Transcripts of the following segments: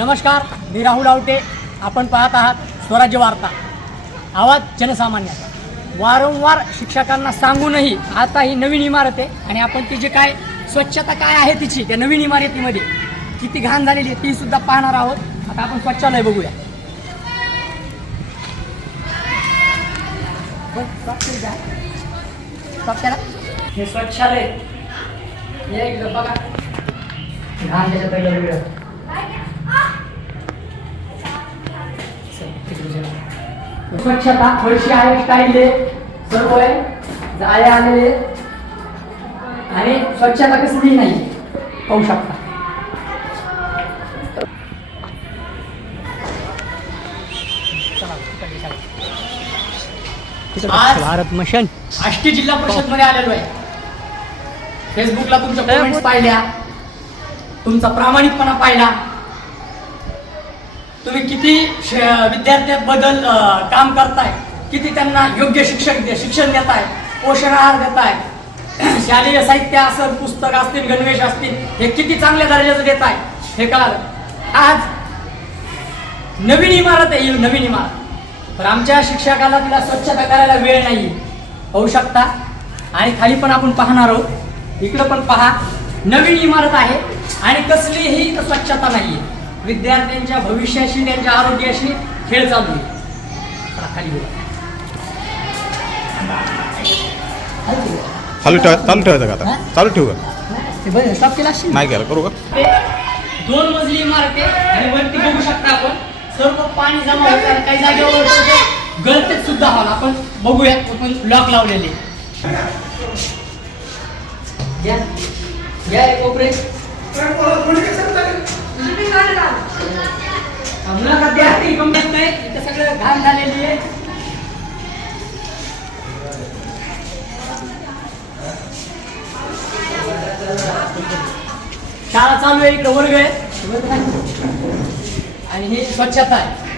नमस्कार, मी राहुल आवटे. आपण पाहत आहात स्वराज्य वार्ता, आवाज जनसामान्याचा. वारंवार शिक्षकांना सांगूनही आता ही नवीन इमारत आहे आणि आपण ती जे काय स्वच्छता काय आहे तिची त्या नवीन इमारतीमध्ये किती घाण झालेली आहे ती सुद्धा पाहणार आहोत. आता आपण स्वच्छालय बघूया. हे स्वच्छालय हे इकडं बघा, घाण त्याच्यात वेगळं. स्वच्छता फरशी आहे, स्टाईल आहे, सर्व आहे, जाळे आलेले आणि स्वच्छता कसली नाही पाहू शकता. आज भारत मिशन आष्टी जिल्हा परिषद मध्ये आलेलो आहे. फेसबुकला तुमच्या कमेंट्स पाहिल्या, तुमचा प्रामाणिकपणा पाहिला, तुम्ही किती विद्यार्थ्यांबद्दल काम करताय, किती त्यांना योग्य शिक्षण देताय, पोषण आहार देताय, शालेय साहित्य असेल, पुस्तक असतील, गणवेश असतील, हे किती चांगल्या दर्जाचं देताय हे कळालं. आज नवीन इमारत आहे, नवीन इमारत, तर आमच्या शिक्षकाला तिला स्वच्छता करायला वेळ नाही, पाहू शकता. आणि खाली पण आपण पाहणार आहोत, इकडं पण पहा, नवीन इमारत आहे आणि कसलीही स्वच्छता नाहीये. विद्यार्थ्यांच्या भविष्याशी, त्यांच्या आरोग्याशी खेळ चालू आहे. खाली चालू ठेवायचं का आता? चालू ठेवू का? स्टॉप केला असेल नाही केलं, करू का? 2 मजली इमारत आहे आणि वरती बघू शकता आपण सर्व पाणी जमा होतं, काही जागेवर गळतेच सुद्धा हवा. आपण बघूया, आपण लॉक लावलेले. कोपरे सगळं घाण झालेली आहे. शाळा चालू आहे, इकडे वर्ग आहे आणि ही स्वच्छता आहे.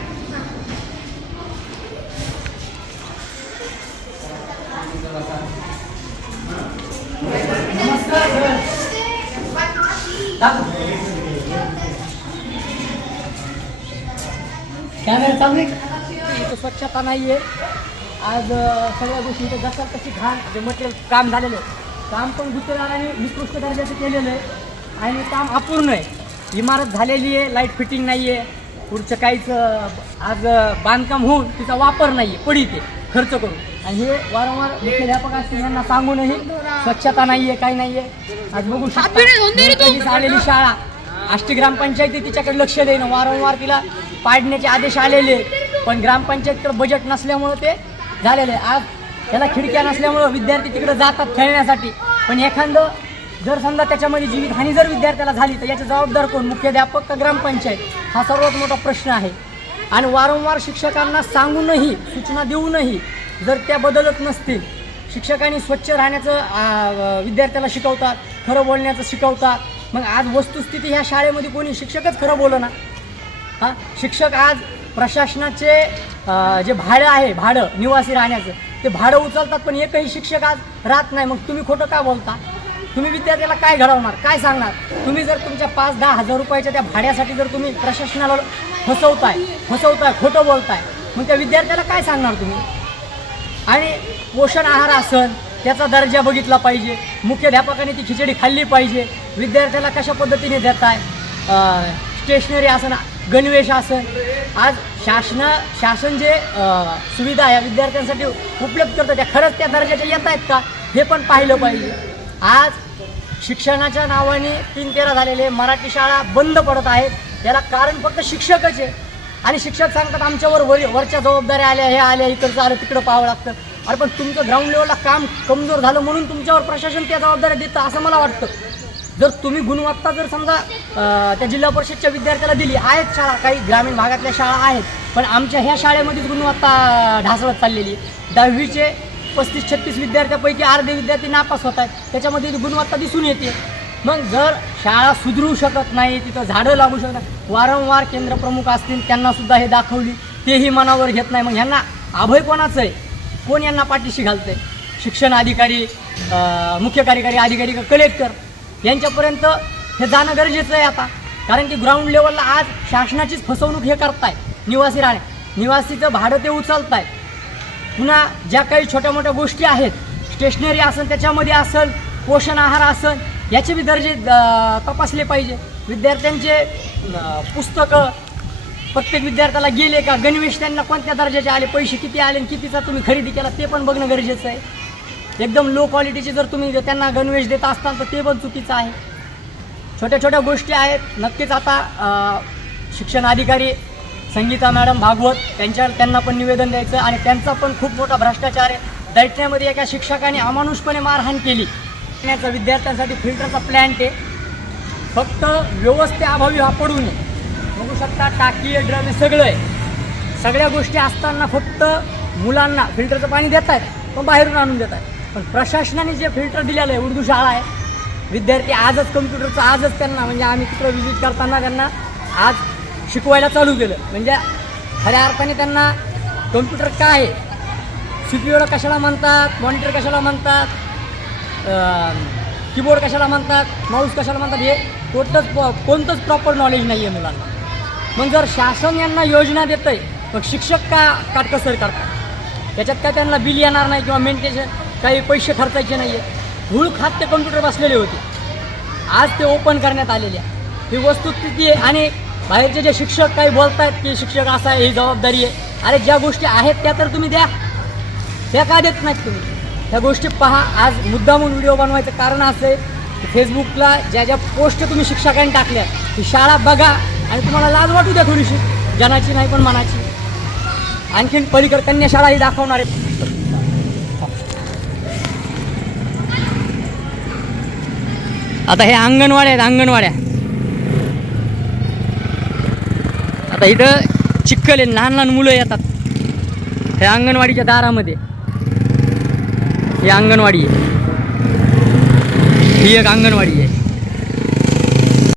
नमस्कार. कॅमेरा चालू आहे. इथं स्वच्छता नाहीये. आज सगळ्या गोष्टी इथं जसं तशी घाण, जे मटेरियल काम झालेलं आहे, काम पण गुत्तेदार आणि निकृष्ट दर्जाचं केलेलं आहे आणि काम अपूर्ण आहे. इमारत झालेली आहे, लाईट फिटिंग नाही आहे, पुढचं काहीच आज बांधकाम होऊन तिचा वापर नाही आहे, पडीत आहे खर्च करून. आणि हे वारंवार मुख्याध्यापक असतील यांना सांगूनही स्वच्छता नाही आहे, काही नाही आहे. आज बघू शकता आलेली शाळा, आष्टी ग्रामपंचायती तिच्याकडे लक्ष देणं, वारंवार तिला पाडण्याचे आदेश आलेले, पण ग्रामपंचायतीकडे बजेट नसल्यामुळं ते झालेलं आहे. आज त्याला खिडक्या नसल्यामुळं विद्यार्थी तिकडे जातात खेळण्यासाठी, पण एखादं जर समजा त्याच्यामध्ये जीवितहानी जर विद्यार्थ्याला झाली तर याची जबाबदार कोण, मुख्याध्यापक का ग्रामपंचायत, हा सर्वात मोठा प्रश्न आहे. आणि वारंवार शिक्षकांना सांगूनही, सूचना देऊनही जर त्या बदलत नसतील, शिक्षकांनी स्वच्छ राहण्याचं विद्यार्थ्याला शिकवतात, खरं बोलण्याचं शिकवतात, मग आज वस्तुस्थिती ह्या शाळेमध्ये कोणी शिक्षकच खरं बोलना. हां, शिक्षक आज प्रशासनाचे जे भाडं आहे, भाडं निवासी राहण्याचं, ते भाडं उचलतात, पण एकही शिक्षक आज राहत नाही. मग तुम्ही खोटं का बोलता? तुम्ही विद्यार्थ्याला काय घडवणार, काय सांगणार? तुम्ही जर तुमच्या 5-10 हजार रुपयाच्या त्या भाड्यासाठी जर तुम्ही प्रशासनाला फसवताय, खोटं बोलताय, मग त्या विद्यार्थ्याला काय सांगणार तुम्ही? आणि पोषण आहार असन त्याचा दर्जा बघितला पाहिजे, मुख्याध्यापकाने ती खिचडी खाल्ली पाहिजे, विद्यार्थ्याला कशा पद्धतीने देताय, स्टेशनरी असन, गणवेश असन, आज शासन जे सुविधा या विद्यार्थ्यांसाठी उपलब्ध करतं त्या खरंच त्या दर्जाच्या येत आहेत का हे पण पाहिलं पाहिजे. आज शिक्षणाच्या नावाने 3-13 झालेले मराठी शाळा बंद पडत आहेत, याला कारण फक्त शिक्षकच आहे. आणि शिक्षक सांगतात आमच्यावर वरच्या जबाबदाऱ्या आल्या, हे आल्या, इकडचं आलं, तिकडं पाहावं लागतं. अरे पण तुमचं ग्राउंड लेवलला काम कमजोर झालं म्हणून तुमच्यावर प्रशासन त्या जबाबदाऱ्या देतं असं मला वाटतं. जर तुम्ही गुणवत्ता जर समजा त्या जिल्हा परिषदच्या विद्यार्थ्याला दिली, आहेत शाळा, काही ग्रामीण भागातल्या शाळा आहेत, पण आमच्या ह्या शाळेमध्येच गुणवत्ता ढासळत चाललेली. 10वीचे 35-36 विद्यार्थ्यापैकी अर्धे विद्यार्थी नापास होत आहेत, त्याच्यामध्ये गुणवत्ता दिसून येते. मग जर शाळा सुधरू शकत नाही, तिथं झाडं लागू शकत नाही, वारंवार केंद्रप्रमुख असतील त्यांनासुद्धा हे दाखवली, तेही मनावर घेत नाही, मग ह्यांना अभय कोणाचं आहे? कोण यांना पाठीशी घालतंय? शिक्षण अधिकारी, मुख्य कार्यकारी अधिकारी का कलेक्टर यांच्यापर्यंत हे जाणं गरजेचं आहे. आता कारण की ग्राउंड लेवलला आज शासनाचीच फसवणूक हे करताय. निवासी निवासीचं भाडं ते उचलताय. पुन्हा ज्या काही छोट्या मोठ्या गोष्टी आहेत, स्टेशनरी असेल, त्याच्यामध्ये असेल, पोषण आहार असेल, याचे बी दर्जे तपासले पाहिजे. विद्यार्थ्यांचे पुस्तकं प्रत्येक विद्यार्थ्याला गेले का, गणवेश त्यांना कोणत्या दर्जाचे आले, पैसे किती आले आणि कितीचा तुम्ही खरेदी केला ते पण बघणं गरजेचं आहे. एकदम लो क्वालिटीचे जर तुम्ही त्यांना गणवेश देत असताल तर ते पण चुकीचं आहे. छोट्या छोट्या गोष्टी आहेत. नक्कीच आता शिक्षण अधिकारी संगीता मॅडम भागवत त्यांना पण निवेदन द्यायचं. आणि त्यांचा पण खूप मोठा भ्रष्टाचार आहे. दैठण्यामध्ये एका शिक्षकाने अमानुषपणे मारहाण केली. विद्यार्थ्यांसाठी फिल्टरचा प्लॅन्ट आहे, फक्त व्यवस्थेअभावी हा पडू नये. बघू शकता टाकी आहे, ड्रम आहे, सगळं आहे. सगळ्या गोष्टी असताना फक्त मुलांना फिल्टरचं पाणी देत आहेत, पण बाहेरून आणून देत आहेत. पण प्रशासनाने जे फिल्टर दिलेलं आहे, उर्दू शाळा आहे, विद्यार्थी आजच कम्प्युटरचं आजच त्यांना म्हणजे आम्ही तिकडं व्हिजिट करताना त्यांना आज शिकवायला चालू केलं. म्हणजे खऱ्या अर्थाने त्यांना कम्प्युटर काय आहे, CPU कशाला म्हणतात, मॉनिटर कशाला म्हणतात, कीबोर्ड कशाला म्हणतात, माऊस कशाला म्हणतात, हे कोणतंच प्रॉपर नॉलेज नाही आहे मुलांना. मग जर शासन यांना योजना देतं आहे, मग शिक्षक का काटकसर करतात? त्याच्यात काय त्यांना बिल येणार नाही किंवा मेंटेनन्स काही पैसे खर्चायचे नाही आहे. धूळ खात ते कम्प्युटर बसलेले होते, आज ते ओपन करण्यात आलेले आहे. ही वस्तुस्थिती आहे. आणि बाहेरचे जे शिक्षक काही बोलत आहेत की शिक्षक असा आहे, ही जबाबदारी आहे. अरे ज्या गोष्टी आहेत त्या तर तुम्ही द्या, त्या का देत नाहीत तुम्ही? ह्या गोष्टी पहा. आज मुद्दामून व्हिडिओ बनवायचं कारण असं आहे की फेसबुकला ज्या ज्या पोस्ट तुम्ही शिक्षकांनी टाकल्या, ती शाळा बघा आणि तुम्हाला लाज वाटू द्या थोडीशी, जनाची नाही पण मनाची. आणखीन पलीकडे कन्या शाळा ही दाखवणार आहे. आता हे अंगणवाड्या आहेत, अंगणवाड्या. आता इथं चिखल आहे, लहान लहान मुलं येतात. हे अंगणवाडीच्या दारामध्ये ही अंगणवाडी आहे, ही एक अंगणवाडी आहे.